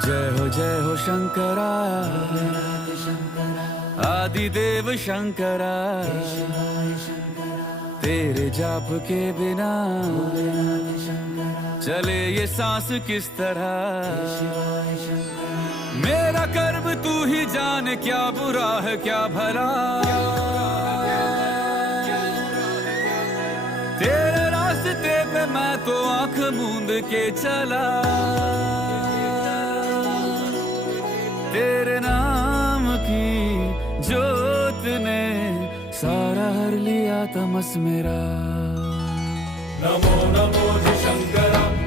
जय हो शंकरा, आदिदेव शंकरा, तेरे जाप के बिना चले ये सांस किस तरह। मेरा कर्म तू ही जाने, क्या बुरा है क्या भला। तेरे रास्ते पे मैं तो आंख मूंद के चला, तेरे नाम की जोत ने सारा हर लिया तमस मेरा। नमो नमो जी शंकरा।